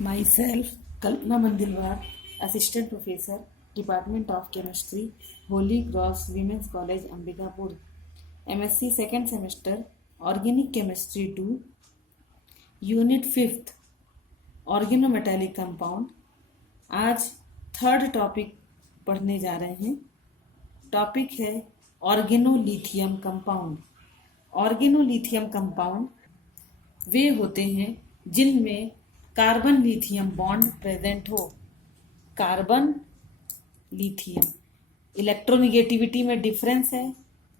Myself, Kalpana Mandilwar, Assistant Professor, Department of Chemistry, Holy Cross Women's College, Ambikapur. MSc second semester, Organic Chemistry 2, Unit 5th, Organometallic Compound. आज third topic पढ़ने जा रहे हैं. Topic है organolithium compound. Organolithium compound वे होते हैं जिनमें carbon lithium bond present हो. कार्बन लिथियम इलेक्ट्रोनिगेटिविटी में डिफरेंस है.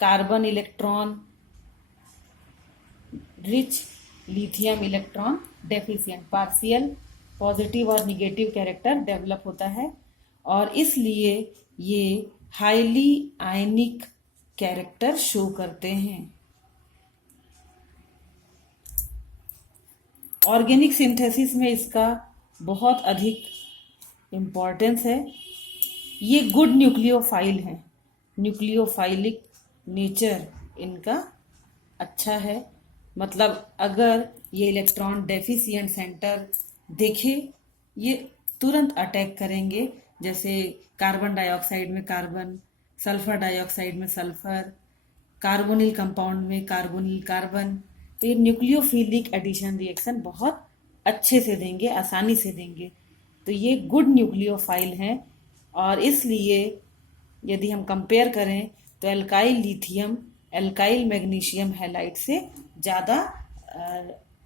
Carbon electron rich, lithium electron deficient. Partial positive और निगेटिव कैरेक्टर डेवलप होता है और इसलिए ये हाईली आयनिक कैरेक्टर शो करते हैं. ऑर्गेनिक सिंथेसिस में इसका बहुत अधिक इम्पॉर्टेंस है. ये गुड न्यूक्लियोफाइल है. न्यूक्लियोफाइलिक नेचर इनका अच्छा है. मतलब अगर ये इलेक्ट्रॉन डेफिशिएंट सेंटर देखे, ये तुरंत अटैक करेंगे. जैसे कार्बन डाइऑक्साइड में कार्बन, सल्फर डाइऑक्साइड में सल्फर, कार्बोनिल कंपाउंड में कार्बोनिल कार्बन. तो ये न्यूक्लियोफिलिक एडिशन रिएक्शन बहुत अच्छे से देंगे, आसानी से देंगे. तो ये गुड न्यूक्लियोफाइल हैं और इसलिए यदि हम कंपेयर करें तो alkyl lithium alkyl magnesium halide से ज़्यादा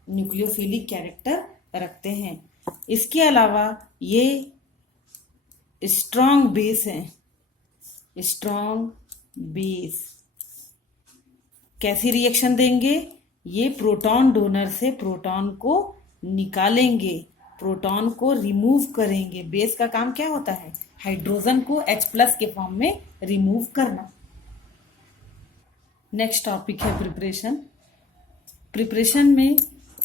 न्यूक्लियोफिलिक कैरेक्टर रखते हैं. इसके अलावा ये स्ट्रॉन्ग बेस हैं. स्ट्रॉन्ग बेस कैसी रिएक्शन देंगे? ये प्रोटॉन डोनर से प्रोटॉन को निकालेंगे, प्रोटॉन को रिमूव करेंगे. बेस का काम क्या होता है? हाइड्रोजन को H+ के फॉर्म में रिमूव करना. नेक्स्ट टॉपिक है प्रिपरेशन. प्रिपरेशन में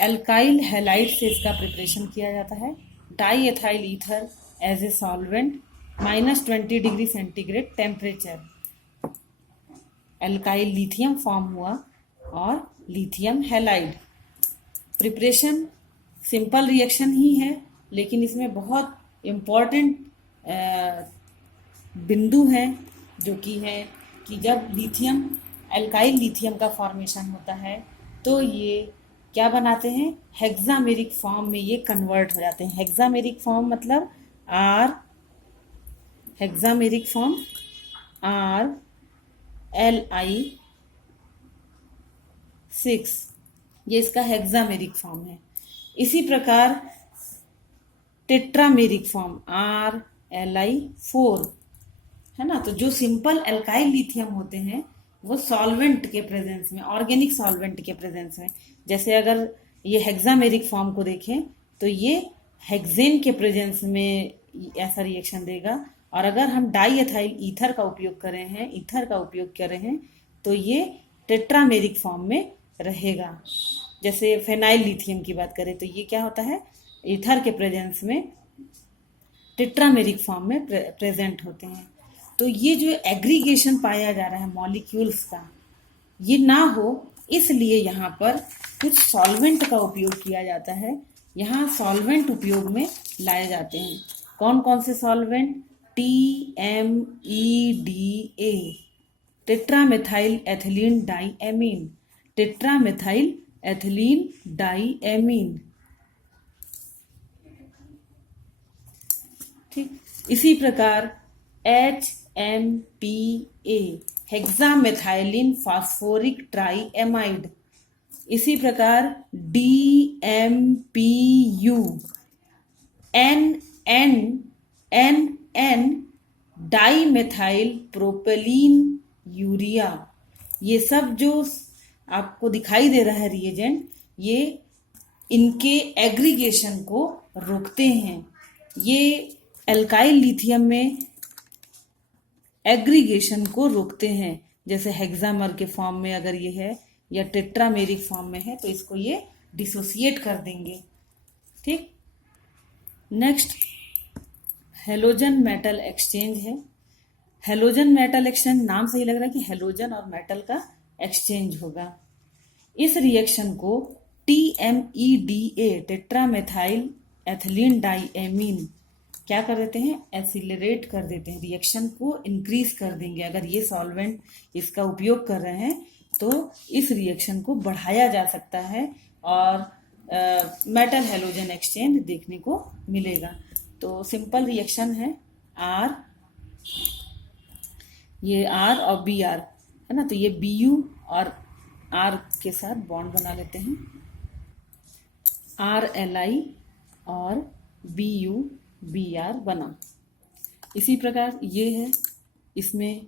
एल्काइल हैलाइड से इसका प्रिपरेशन किया जाता है. Diethyl ether as a solvent, -20 degree centigrade temperature. Alkyl lithium form हुआ और lithium halide. Preparation simple reaction ही है, लेकिन इसमें बहुत इम्पॉर्टेंट बिंदु हैं जो कि है कि जब लिथियम एल्काइल लिथियम का फॉर्मेशन होता है तो ये क्या बनाते हैं? हेक्सामेरिक फॉर्म में ये कन्वर्ट हो जाते हैं. हेक्सामेरिक फॉर्म मतलब R, हेक्सामेरिक फॉर्म RLi6, ये इसका हेक्सामेरिक फॉर्म है. इसी प्रकार टेट्रामेरिक फॉर्म RLi4 है ना. तो जो सिंपल एल्काइल लिथियम होते हैं वो सॉल्वेंट के प्रेजेंस में, ऑर्गेनिक सॉल्वेंट के प्रेजेंस में, जैसे अगर ये हेक्सामेरिक फॉर्म को देखें तो ये हेक्सेन के प्रेजेंस में ऐसा रिएक्शन देगा. और अगर हम डाई एथाइल ईथर का उपयोग कर रहे हैं तो ये टेट्रामेरिक फॉर्म में रहेगा. जैसे फेनाइल लिथियम की बात करें तो ये क्या होता है? ईथर के प्रेजेंस में टेट्रामेरिक फॉर्म में प्रेजेंट होते हैं. तो ये जो एग्रीगेशन पाया जा रहा है मॉलिक्यूल्स का, ये ना हो इसलिए यहाँ पर कुछ सॉल्वेंट का उपयोग किया जाता है. यहाँ सॉल्वेंट उपयोग में लाए जाते हैं. कौन कौन से solvent? TMEDA, tetramethyl ethylene diamine. Tetramethyl ethylene diamine. ठीक. इसी प्रकार HMPA, हेक्सामेथाइलिन फास्फोरिक ट्राईएमाइड. इसी प्रकार DMPU, NN डाईमेथाइल प्रोपेलीन यूरिया. ये सब जो आपको दिखाई दे रहा है रिएजेंट, ये इनके एग्रीगेशन को रोकते हैं. ये एल्काइल लिथियम में एग्रीगेशन को रोकते हैं. जैसे हेक्सामर के फॉर्म में अगर ये है या टेट्रामेरिक फॉर्म में है तो इसको ये डिसोसिएट कर देंगे. ठीक. नेक्स्ट हेलोजन मेटल एक्सचेंज है. हेलोजन मेटल एक्सचेंज, नाम से ही लग रहा है कि हेलोजन और मेटल का एक्सचेंज होगा. इस रिएक्शन को TMEDA टेट्रामेथाइल एथिलीन डाइएमीन क्या कर देते हैं, एसिलरेट कर देते हैं, रिएक्शन को इंक्रीज कर देंगे। अगर ये सॉल्वेंट इसका उपयोग कर रहे हैं तो इस रिएक्शन को बढ़ाया जा सकता है और मेटल हेलोजन एक्सचेंज देखने को मिलेगा। तो सिंपल रिएक्शन है आर, ये आर और बी आर है ना, तो ये बी यू और आर के साथ बॉन्ड बना लेते हैं, आर एल आई और बी यू बी आर बना। इसी प्रकार ये है, इसमें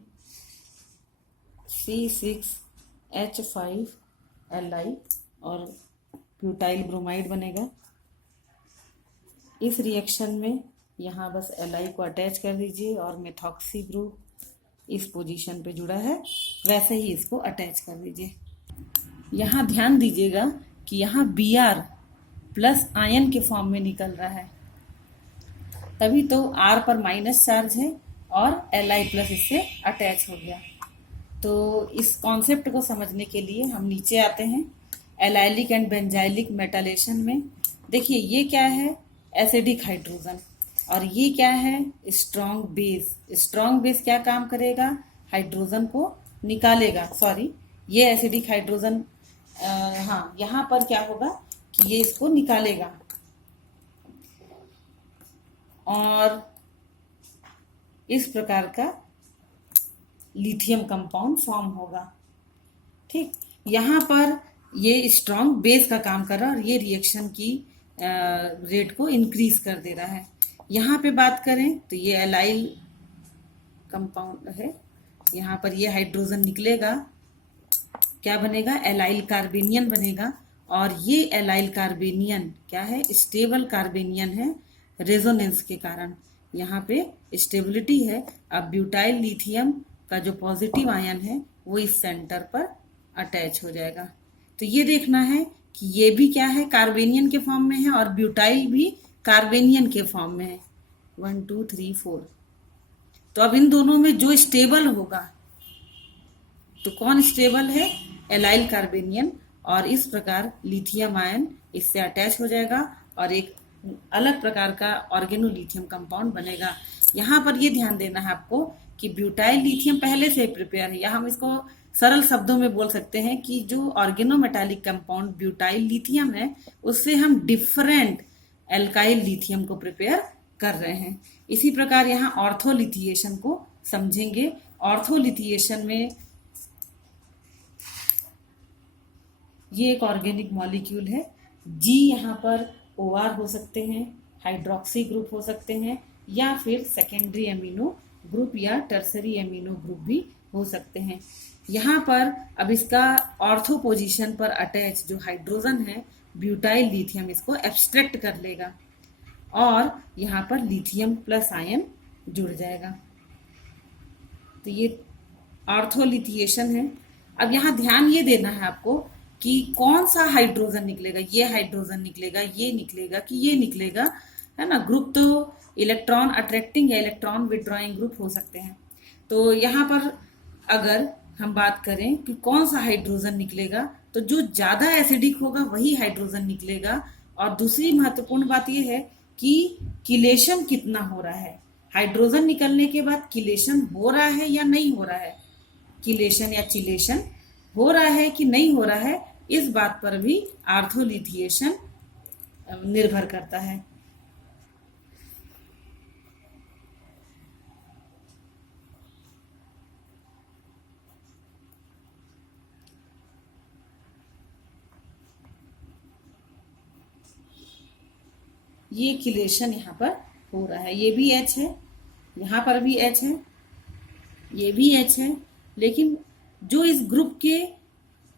C6H5Li और ब्यूटाइल ब्रोमाइड बनेगा। इस रिएक्शन में यहाँ बस Li को अटैच कर दीजिए और मेथॉक्सी ग्रुप इस पोजीशन पे जुड़ा है, वैसे ही इसको अटैच कर दीजिए। यहाँ ध्यान दीजिएगा कि यहाँ Br प्लस आयन के फॉर्म में निकल रहा है, तभी तो R पर माइनस चार्ज है और Li प्लस इससे अटैच हो गया। तो इस कॉन्सेप्ट को समझने के लिए हम नीचे आते हैं एलाइलिक एंड बेंजाइलिक मेटालेशन में। देखिए ये क्या है, एसिडिक हाइड्रोजन, और ये क्या है, स्ट्रॉन्ग बेस। स्ट्रॉन्ग बेस क्या काम करेगा, हाइड्रोजन को निकालेगा। सॉरी, ये एसिडिक हाइड्रोजन, हाँ, यहाँ पर क्या होगा कि ये इसको निकालेगा और इस प्रकार का लिथियम कंपाउंड फॉर्म होगा। ठीक, यहाँ पर ये स्ट्रॉन्ग बेस का काम कर रहा है और ये रिएक्शन की रेट को इंक्रीज कर दे रहा है। यहाँ पे बात करें तो ये एलाइल कंपाउंड है, यहाँ पर ये हाइड्रोजन निकलेगा, क्या बनेगा, एलाइल कार्बेनियन बनेगा। और ये एलाइल कार्बेनियन क्या है, स्टेबल कार्बेनियन है, रेजोनेंस के कारण यहाँ पे स्टेबिलिटी है। अब ब्यूटाइल लिथियम का जो पॉजिटिव आयन है वो इस सेंटर पर अटैच हो जाएगा। तो ये देखना है कि ये भी क्या है, कार्बेनियन के फॉर्म में है और ब्यूटाइल भी कार्बेनियन के फॉर्म में है। 1 2 3 4। तो अब इन दोनों में जो स्टेबल होगा, तो कौन स्टेबल है, एलाइल कार्बेनियन, और इस प्रकार लिथियम आयन इससे अटैच हो जाएगा और एक अलग प्रकार का ऑर्गेनोलिथियम कंपाउंड बनेगा। यहाँ पर ये ध्यान देना है आपको कि ब्यूटाइल लिथियम पहले से प्रिपेयर है, या हम इसको सरल शब्दों में बोल सकते हैं कि जो ऑर्गेनोमेटालिक कंपाउंड ब्यूटाइल लिथियम है उससे हम डिफरेंट एल्काइल लिथियम को प्रिपेयर कर रहे हैं। इसी प्रकार यहाँ ऑर्थोलिथिएशन को समझेंगे। ऑर्थोलिथिएशन में ये एक ऑर्गेनिक मॉलिक्यूल है, जी यहाँ पर OR हो सकते हैं, हाइड्रोक्सी ग्रुप हो सकते हैं, या फिर सेकेंडरी एमिनो ग्रुप या टर्सरी एमिनो ग्रुप भी हो सकते हैं। यहाँ पर अब इसका ऑर्थो पोजीशन पर अटैच जो हाइड्रोजन है ब्यूटाइल लिथियम इसको एब्स्ट्रैक्ट कर लेगा और यहाँ पर लिथियम प्लस आयन जुड़ जाएगा। तो ये ऑर्थोलिथिएशन है। अब यहाँ ध्यान ये देना है आपको कि कौन सा हाइड्रोजन निकलेगा, ये हाइड्रोजन निकलेगा, ये निकलेगा कि ये निकलेगा, है ना। ग्रुप तो इलेक्ट्रॉन अट्रैक्टिंग या इलेक्ट्रॉन विड्रॉइंग ग्रुप हो सकते हैं। तो यहाँ पर अगर हम बात करें कि कौन सा हाइड्रोजन निकलेगा, तो जो ज्यादा एसिडिक होगा वही हाइड्रोजन निकलेगा। और दूसरी महत्वपूर्ण बात यह है कि किलेशन कितना हो रहा है, हाइड्रोजन निकलने के बाद किलेशन हो रहा है या नहीं हो रहा है, किलेशन या चिलेशन हो रहा है कि नहीं हो रहा है, इस बात पर भी ऑर्थोलिथिएशन निर्भर करता है। ये किलेशन यहाँ पर हो रहा है, ये भी H है, यहाँ पर भी H है, ये भी H है, लेकिन जो इस ग्रुप के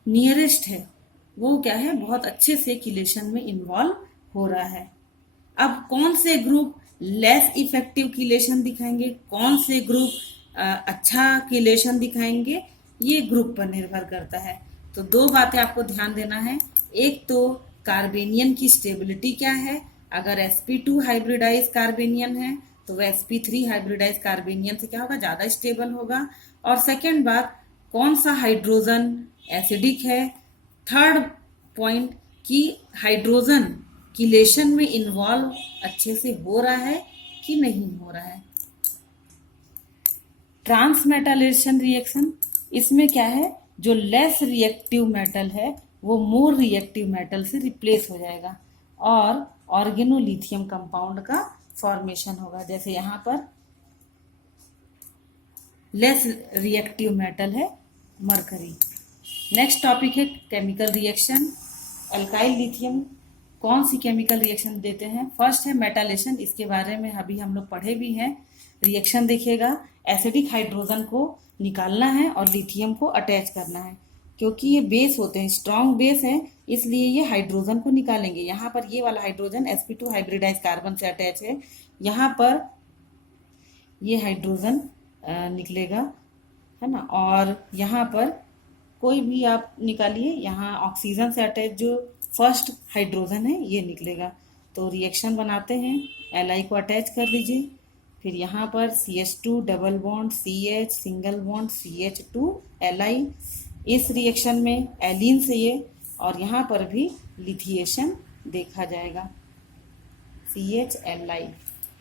नियरेस्ट है वो क्या है, बहुत अच्छे से किलेशन में इन्वॉल्व हो रहा है। अब कौन से ग्रुप लेस इफेक्टिव किलेशन दिखाएंगे, कौन से ग्रुप अच्छा किलेशन दिखाएंगे, ये ग्रुप पर निर्भर करता है। तो दो बातें आपको ध्यान देना है, एक तो कार्बेनियन की स्टेबिलिटी क्या है, अगर sp2 हाइब्रिडाइज कार्बेनियन है तो वह sp3 हाइब्रिडाइज कार्बेनियन से क्या होगा, ज्यादा स्टेबल होगा। और सेकेंड बात, कौन सा हाइड्रोजन एसिडिक है। थर्ड पॉइंट कि हाइड्रोजन किलेशन में इन्वॉल्व अच्छे से हो रहा है कि नहीं हो रहा है। ट्रांसमेटालेशन रिएक्शन, इसमें क्या है, जो लेस रिएक्टिव मेटल है वो मोर रिएक्टिव मेटल से रिप्लेस हो जाएगा और ऑर्गेनोलिथियम कंपाउंड का फॉर्मेशन होगा। जैसे यहाँ पर लेस रिएक्टिव मेटल है मरकरी। नेक्स्ट टॉपिक है केमिकल रिएक्शन। अल्काइल लिथियम कौन सी केमिकल रिएक्शन देते हैं? फर्स्ट है मेटालेशन, इसके बारे में अभी हम लोग पढ़े भी हैं। रिएक्शन देखिएगा, एसिडिक हाइड्रोजन को निकालना है और लिथियम को अटैच करना है। क्योंकि ये बेस होते हैं, स्ट्रॉन्ग बेस है, इसलिए ये हाइड्रोजन को निकालेंगे। यहाँ पर ये वाला हाइड्रोजन sp2 हाइब्रिडाइज कार्बन से अटैच है, यहाँ पर ये हाइड्रोजन निकलेगा, है ना। और यहाँ पर कोई भी आप निकालिए, यहाँ ऑक्सीजन से अटैच जो फर्स्ट हाइड्रोजन है ये निकलेगा। तो रिएक्शन बनाते हैं, Li को अटैच कर लीजिए, फिर यहाँ पर CH2 double bond CH single bond CH2 Li, इस रिएक्शन में एलिन से ये, और यहाँ पर भी लिथिएशन देखा जाएगा CH Li।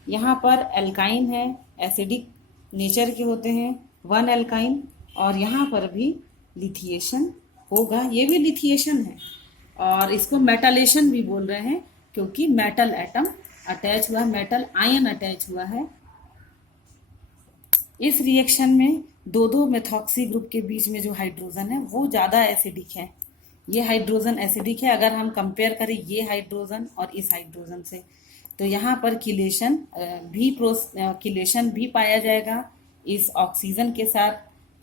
यहाँ पर एल्काइन है, एसिडिक नेचर के होते हैं, 1 एल्काइन, और यहाँ पर भी लिथिएशन होगा, ये भी लिथिएशन है। और इसको मेटालेशन भी बोल रहे हैं क्योंकि मेटल एटम अटैच हुआ, मेटल आयन अटैच हुआ है। इस रिएक्शन में दो दो मेथॉक्सी ग्रुप के बीच में जो हाइड्रोजन है वो ज़्यादा एसिडिक है। ये हाइड्रोजन एसिडिक है अगर हम कंपेयर करें ये हाइड्रोजन और इस हाइड्रोजन से। तो यहाँ पर किलेशन भी पाया जाएगा, इस ऑक्सीजन के साथ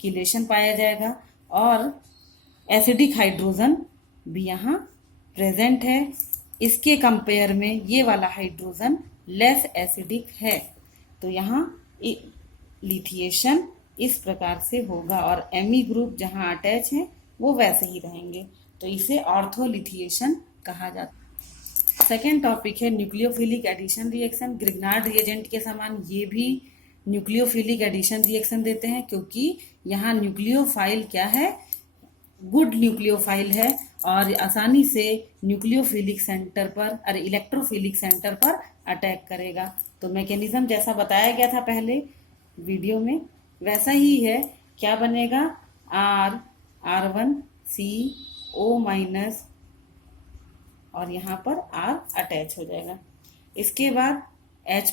किलेशन पाया जाएगा, और एसिडिक हाइड्रोजन भी यहाँ प्रेजेंट है। इसके कंपेयर में ये वाला हाइड्रोजन लेस एसिडिक है, तो यहाँ लिथिएशन इस प्रकार से होगा और Me ग्रुप जहाँ अटैच है वो वैसे ही रहेंगे, तो इसे ऑर्थोलिथिएशन कहा जाता है। सेकेंड टॉपिक है nucleophilic addition reaction. Grignard reagent के समान ये भी न्यूक्लियोफिलिक एडिशन रिएक्शन देते हैं, क्योंकि यहाँ न्यूक्लियोफाइल क्या है, गुड न्यूक्लियोफाइल है और आसानी से न्यूक्लियोफिलिक सेंटर पर, अरे इलेक्ट्रोफिलिक सेंटर पर अटैक करेगा। तो मैकेनिज्म जैसा बताया गया था पहले वीडियो में वैसा ही है। क्या बनेगा, R1CO- और यहाँ पर R अटैच हो जाएगा। इसके बाद H+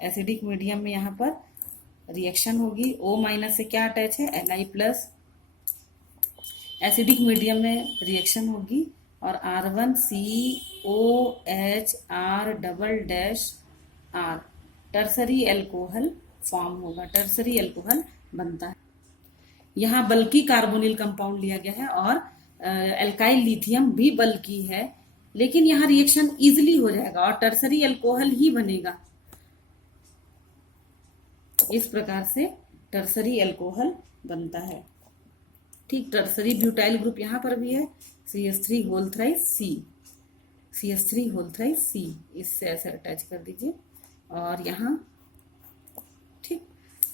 एसिडिक मीडियम में यहाँ पर रिएक्शन होगी, O- से क्या अटैच है, Li+। एसिडिक मीडियम में रिएक्शन होगी और R1COHR_R टर्सरी एल्कोहल फॉर्म होगा, टर्सरी एल्कोहल बनता है। यहाँ बल्कि कार्बोनिल कंपाउंड लिया गया है और एल्काइल लिथियम भी बल्कि है, लेकिन यहाँ रिएक्शन इजिली हो जाएगा और टर्सरी एल्कोहल ही बनेगा। इस प्रकार से टर्सरी एल्कोहल बनता है। ठीक, टर्सरी ब्यूटाइल ग्रुप यहाँ पर भी है, CH3 C, इससे ऐसे अटैच कर दीजिए और यहाँ, ठीक,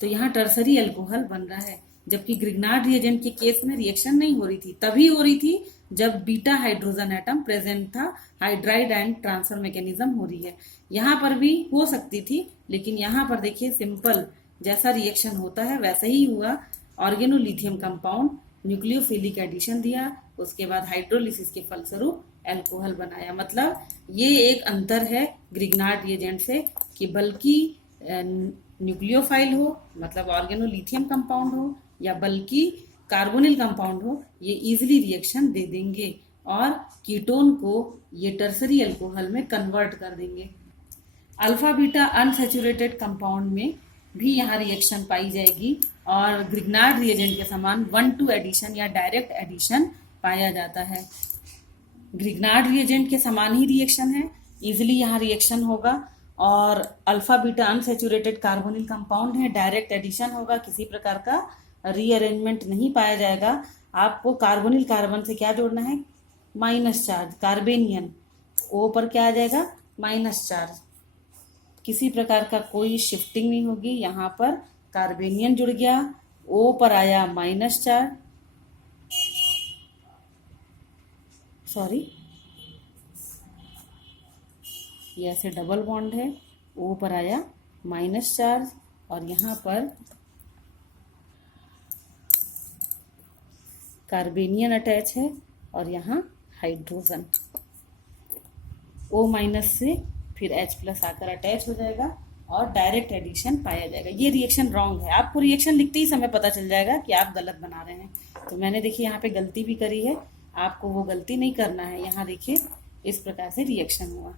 तो यहाँ टर्सरी एल्कोहल बन रहा है। जबकि ग्रिग्नार्ड रिएजेंट के केस में रिएक्शन नहीं हो रही थी, तभी हो रही थी जब बीटा हाइड्रोजन एटम प्रेजेंट था, हाइड्राइड एंड ट्रांसफर मैकेनिज्म हो रही है। यहाँ पर भी हो सकती थी, लेकिन यहाँ पर देखिए सिंपल जैसा रिएक्शन होता है वैसा ही हुआ। ऑर्गेनोलिथियम कंपाउंड न्यूक्लियोफिलिक एडिशन दिया, उसके बाद हाइड्रोलिसिस के फलस्वरूप एल्कोहल बनाया। मतलब ये एक अंतर है ग्रिग्नार्ड रिएजेंट से कि बल्कि न्यूक्लियोफाइल हो, मतलब ऑर्गेनोलिथियम कंपाउंड हो, या बल्कि कार्बोनिल कंपाउंड हो, ये इजीली रिएक्शन दे देंगे और कीटोन को ये टर्सरी एल्कोहल में कन्वर्ट कर देंगे। अल्फा बीटा अनसैचुरेटेड कंपाउंड में भी यहाँ रिएक्शन पाई जाएगी और ग्रिग्नार्ड रिएजेंट के समान 1:2 एडिशन या डायरेक्ट एडिशन पाया जाता है। ग्रिग्नार्ड रिएजेंट के समान ही रिएक्शन है, इजिली यहाँ रिएक्शन होगा। और alpha beta unsaturated carbonyl compound है, डायरेक्ट एडिशन होगा, किसी प्रकार का रीअरेंजमेंट नहीं पाया जाएगा। आपको कार्बोनिल कार्बन से क्या जोड़ना है, माइनस चार्ज, कार्बेनियन O पर क्या आ जाएगा, माइनस चार्ज, किसी प्रकार का कोई शिफ्टिंग नहीं होगी। यहाँ पर कार्बेनियन जुड़ गया, O पर आया माइनस चार्ज, सॉरी ये ऐसे डबल बॉन्ड है, O पर आया माइनस चार्ज और यहाँ पर कार्बेनियन अटैच है और यहाँ हाइड्रोजन। O माइनस से फिर H प्लस आकर अटैच हो जाएगा और डायरेक्ट एडिशन पाया जाएगा। ये रिएक्शन रॉन्ग है, आपको रिएक्शन लिखते ही समय पता चल जाएगा कि आप गलत बना रहे हैं। तो मैंने देखिए यहाँ पे गलती भी करी है, आपको वो गलती नहीं करना है। यहाँ देखिए इस प्रकार से रिएक्शन हुआ।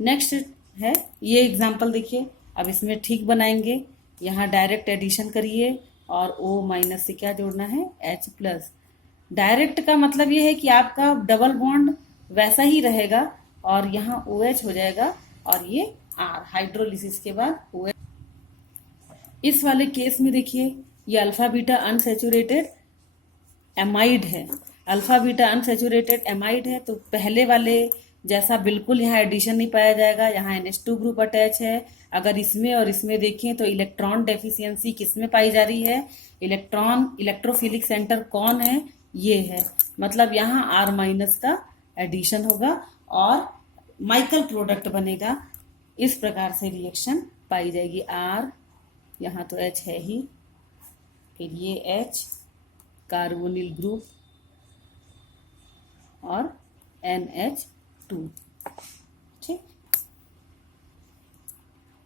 नेक्स्ट है ये एग्जाम्पल देखिए, अब इसमें ठीक बनाएंगे। यहाँ डायरेक्ट एडिशन करिए और O माइनस से क्या जोड़ना है, H प्लस। डायरेक्ट का मतलब ये है कि आपका डबल बॉन्ड वैसा ही रहेगा और यहाँ OH हो जाएगा और ये R, हाइड्रोलिसिस के बाद OH। इस वाले केस में देखिए ये अल्फा बीटा अनसैचुरेटेड एमाइड है, अल्फा बीटा अनसैचुरेटेड एमाइड है। तो पहले वाले जैसा बिल्कुल यहाँ एडिशन नहीं पाया जाएगा। यहाँ NH2 ग्रुप अटैच है। अगर इसमें और इसमें देखें तो इलेक्ट्रॉन डेफिशिएंसी किसमें पाई जा रही है, इलेक्ट्रोफिलिक सेंटर कौन है, ये है। मतलब यहाँ R माइनस का एडिशन होगा और माइकल प्रोडक्ट बनेगा। इस प्रकार से रिएक्शन पाई जाएगी। R, यहाँ तो H है ही, फिर ये H कार्बोनिल ग्रुप और NH2। ठीक,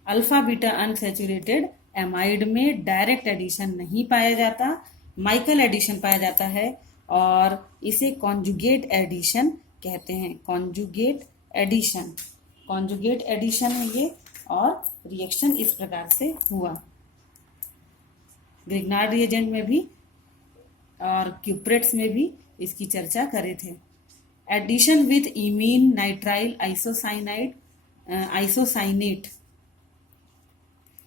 अल्फा बीटा अनसैचुरेटेड एमाइड में डायरेक्ट एडिशन नहीं पाया जाता, माइकल एडिशन पाया जाता है और इसे कॉन्जुगेट एडिशन कहते हैं। कॉन्जुगेट एडिशन है ये और रिएक्शन इस प्रकार से हुआ। ग्रिग्नार्ड रिएजेंट में भी और क्यूप्रेट्स में भी इसकी चर्चा करे थे। Addition with imine nitrile isocyanate.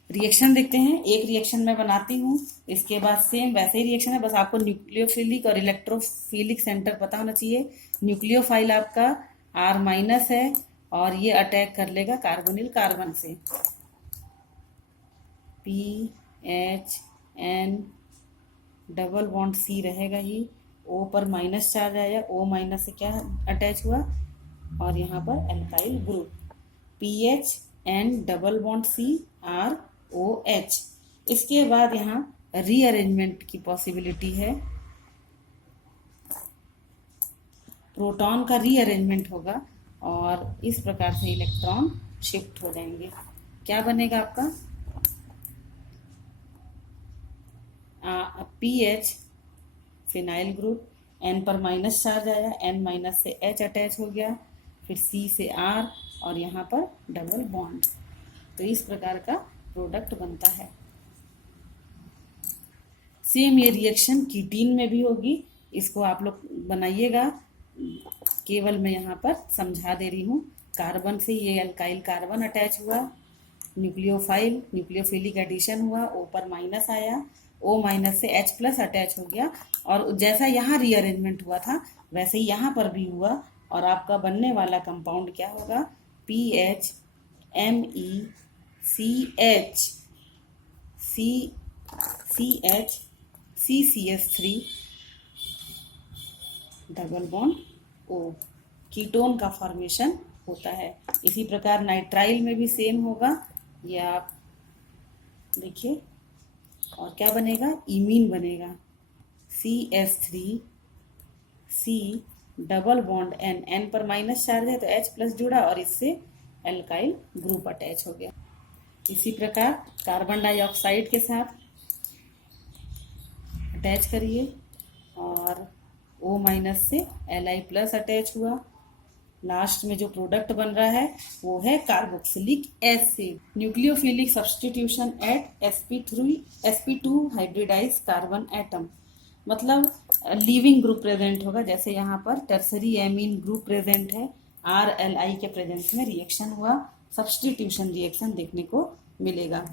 Reaction देखते हैं, एक रिएक्शन मैं बनाती हूँ, इसके बाद सेम वैसे ही रिएक्शन है, बस आपको न्यूक्लियोफिलिक और इलेक्ट्रोफिलिक सेंटर पता होना चाहिए। न्यूक्लियोफाइल आपका R माइनस है और ये अटैक कर लेगा कार्बोनिल कार्बन से। PHN डबल बॉन्ड C रहेगा ही, O पर माइनस चार्ज आया, O माइनस से क्या अटैच हुआ और यहाँ पर alkyl group. PHN double bond CrOH। इसके बाद यहाँ रीअरेंजमेंट की पॉसिबिलिटी है, प्रोटॉन का रीअरेंजमेंट होगा और इस प्रकार से इलेक्ट्रॉन शिफ्ट हो जाएंगे। क्या बनेगा आपका PH फिनाइल ग्रुप, N पर माइनस चार्ज आया, N माइनस से H अटैच हो गया, फिर C से R और यहाँ पर डबल बॉन्ड। तो इस प्रकार का प्रोडक्ट बनता है। सेम ये रिएक्शन कीटीन में भी होगी, इसको आप लोग बनाइएगा, केवल मैं यहाँ पर समझा दे रही हूँ। कार्बन से ये अल्काइल कार्बन अटैच हुआ, न्यूक्लियोफिलिक एडिशन हुआ, O पर माइनस आया, O माइनस से H प्लस अटैच हो गया और जैसा यहाँ रीअरेंजमेंट हुआ था वैसे ही यहाँ पर भी हुआ और आपका बनने वाला कंपाउंड क्या होगा, CHMeCH double bond O, ketone का फॉर्मेशन होता है। इसी प्रकार नाइट्राइल में भी सेम होगा, ये आप देखिए। और क्या बनेगा, इमीन बनेगा, CH3C डबल बॉन्ड N पर माइनस चार्ज है तो H प्लस जुड़ा और इससे एल्काइल ग्रुप अटैच हो गया। इसी प्रकार कार्बन डाइऑक्साइड के साथ अटैच करिए और O माइनस से Li प्लस अटैच हुआ। लास्ट में जो प्रोडक्ट बन रहा है वो है carboxylic acid. Nucleophilic substitution at sp2 hybridize carbon atom, मतलब लीविंग ग्रुप प्रेजेंट होगा। जैसे यहाँ पर टर्सरी एमीन ग्रुप प्रेजेंट है, RLI के प्रेजेंस में रिएक्शन हुआ, सब्स्टिट्यूशन रिएक्शन देखने को मिलेगा।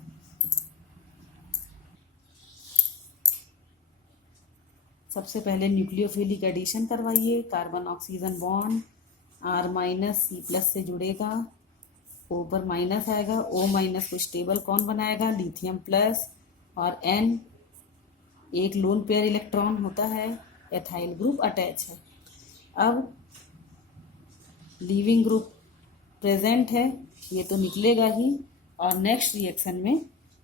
सबसे पहले न्यूक्लियोफिलिक एडिशन करवाइए, carbon oxygen bond R minus C plus से जुड़ेगा, O पर माइनस आएगा, O माइनस को स्टेबल कौन बनाएगा, लिथियम प्लस और N एक लोन पेयर इलेक्ट्रॉन होता है, एथाइल ग्रुप अटैच है। अब लीविंग ग्रुप प्रेजेंट है, ये तो निकलेगा ही। और नेक्स्ट रिएक्शन में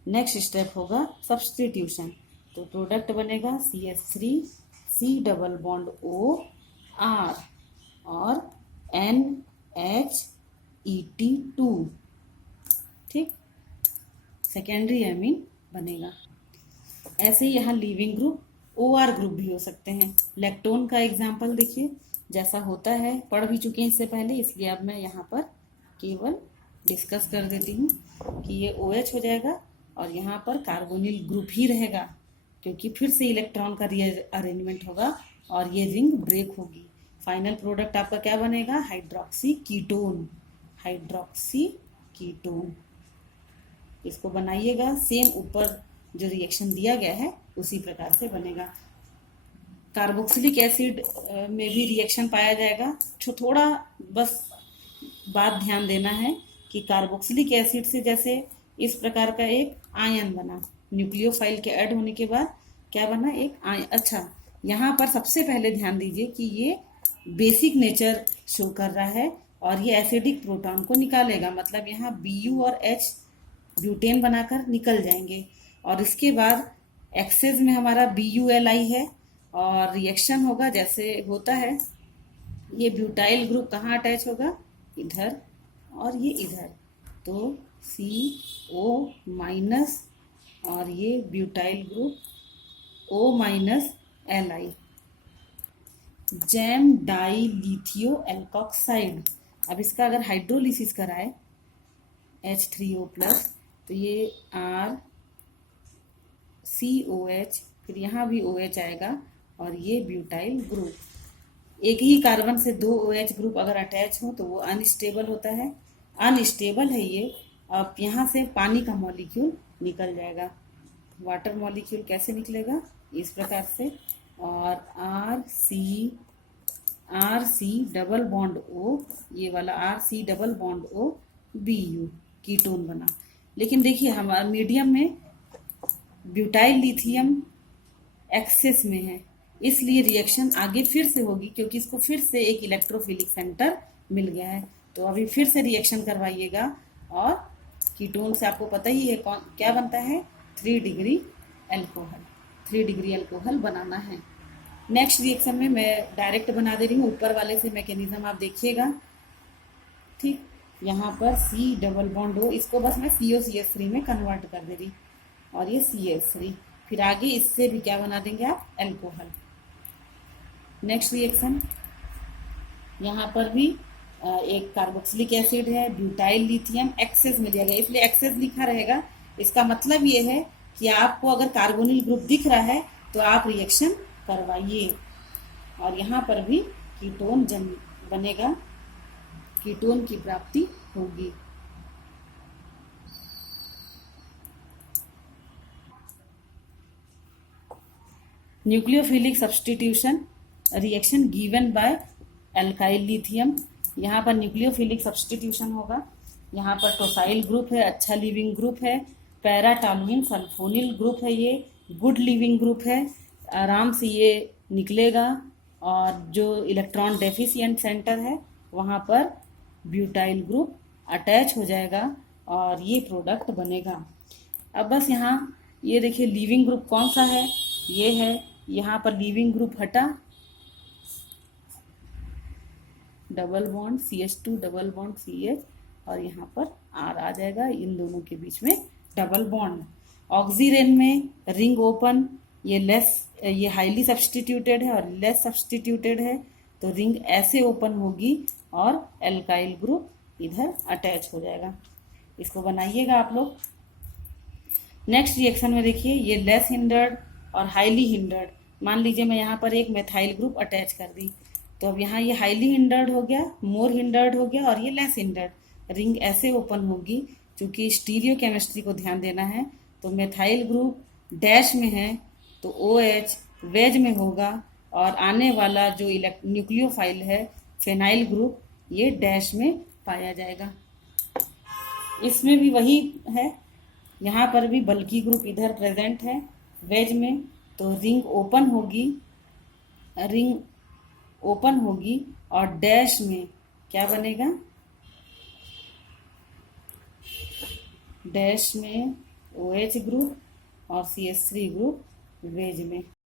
नेक्स्ट स्टेप होगा सब्स्टिट्यूशन। तो प्रोडक्ट बनेगा CH3 C double bond OR और NHET2, ठीक, सेकेंडरी एमीन बनेगा। ऐसे ही यहाँ लीविंग ग्रुप OR ग्रुप भी हो सकते हैं। लैक्टोन का एग्जाम्पल देखिए, जैसा होता है, पढ़ भी चुके हैं इससे पहले, इसलिए अब मैं यहाँ पर केवल डिस्कस कर देती हूँ कि ये OH हो जाएगा और यहाँ पर कार्बोनिल ग्रुप ही रहेगा, क्योंकि फिर से इलेक्ट्रॉन का रीअरेंजमेंट होगा और ये रिंग ब्रेक होगी। फाइनल प्रोडक्ट आपका क्या बनेगा? Hydroxy ketone. हाइड्रोक्सी कीटोन इसको बनाइएगा, सेम ऊपर जो रिएक्शन दिया गया है उसी प्रकार से बनेगा। कार्बोक्सिलिक एसिड में भी रिएक्शन पाया जाएगा। थोड़ा बस बात ध्यान देना है कि कार्बोक्सिलिक एसिड से जैसे इस प्रकार का एक आयन बना, न्यूक्लियोफाइल के ऐड होने के बाद क्या बना? एक आयन। अच्छा, यहाँ पर सबसे पहले ध्यान दीजिए कि ये बेसिक नेचर शो कर रहा है और ये एसिडिक प्रोटॉन को निकालेगा, मतलब यहाँ Bu और H ब्यूटेन बनाकर निकल जाएंगे। और इसके बाद एक्सेस में हमारा BuLi है और रिएक्शन होगा जैसे होता है। ये ब्यूटाइल ग्रुप कहाँ अटैच होगा? इधर, और ये इधर, तो CO माइनस और ये butyl group O minus Li, gem dilithio alkoxide. अब इसका अगर हाइड्रोलिसिस कराए H3O प्लस, तो ये RCOH, फिर यहाँ भी OH आएगा और ये ब्यूटाइल ग्रुप। एक ही कार्बन से दो OH ग्रुप अगर अटैच हो तो वो अनस्टेबल होता है, अनस्टेबल है ये। अब यहाँ से पानी का मॉलिक्यूल निकल जाएगा। वाटर मॉलिक्यूल कैसे निकलेगा? इस प्रकार से, और RC डबल बॉन्ड O, ये वाला RC double bond O Bu, ketone बना। लेकिन देखिए हमारा मीडियम में ब्यूटाइल लिथियम एक्सेस में है, इसलिए रिएक्शन आगे फिर से होगी, क्योंकि इसको फिर से एक इलेक्ट्रोफिलिक सेंटर मिल गया है। तो अभी फिर से रिएक्शन करवाइएगा और कीटोन से आपको पता ही है क्या बनता है? 3 डिग्री एल्कोहल। 3 डिग्री एल्कोहल बनाना है। नेक्स्ट रिएक्शन में मैं डायरेक्ट बना दे रही हूँ, ऊपर वाले से मैकेनिज्म आप देखिएगा, ठीक। यहाँ पर C डबल बॉन्ड O, इसको बस मैं COCH3 में कन्वर्ट कर दे रही, और ये CH3, फिर आगे इससे भी क्या बना देंगे आप? एल्कोहल। नेक्स्ट रिएक्शन, यहाँ पर भी एक कार्बोक्सिलिक एसिड है, ब्यूटाइल लिथियम एक्सेस में दिया गया, इसलिए एक्सेस लिखा रहेगा। इसका मतलब ये है कि आपको अगर कार्बोनिल ग्रुप दिख रहा है तो आप रिएक्शन करवाइए। और यहाँ पर भी कीटोन बनेगा, कीटोन की प्राप्ति होगी। Nucleophilic substitution reaction given by alkyl lithium. यहाँ पर न्यूक्लियोफिलिक सब्स्टिट्यूशन होगा। यहाँ पर टोसाइल ग्रुप है, अच्छा लिविंग ग्रुप है। पैरा टॉलुइन सल्फोनिल ग्रुप है, ये गुड लिविंग ग्रुप है, आराम से ये निकलेगा। और जो इलेक्ट्रॉन डेफिशिएंट सेंटर है वहाँ पर ब्यूटाइल ग्रुप अटैच हो जाएगा और ये प्रोडक्ट बनेगा। अब बस यहाँ ये देखिए लिविंग ग्रुप कौन सा है, ये है। यहाँ पर लिविंग ग्रुप हटा, double bond CH2 double bond CH, और यहाँ पर R आ जाएगा, इन दोनों के बीच में डबल बॉन्ड। ऑक्सीरेन में रिंग ओपन, ये हाईली सब्स्टिट्यूटेड है और लेस सब्स्टिट्यूटेड है, तो रिंग ऐसे ओपन होगी और एल्काइल ग्रुप इधर अटैच हो जाएगा। इसको बनाइएगा आप लोग। नेक्स्ट रिएक्शन में देखिए ये लेस हिंडर्ड और हाईली हिंडर्ड। मान लीजिए मैं यहाँ पर एक मेथाइल ग्रुप अटैच कर दी, तो अब यहाँ ये हाईली हिंडर्ड हो गया, मोर हिंडर्ड हो गया, और ये लेस हिंडर्ड। रिंग ऐसे ओपन होगी, क्योंकि स्टीरियो केमिस्ट्री को ध्यान देना है। तो मेथाइल ग्रुप डैश में है तो OH वेज में होगा, और आने वाला जो न्यूक्लियोफाइल है फेनाइल ग्रुप, ये डैश में पाया जाएगा। इसमें भी वही है, यहाँ पर भी बल्कि ग्रुप इधर प्रेजेंट है वेज में, तो रिंग ओपन होगी और डैश में क्या बनेगा? डैश में OH ग्रुप और CH3 ग्रुप वेज में।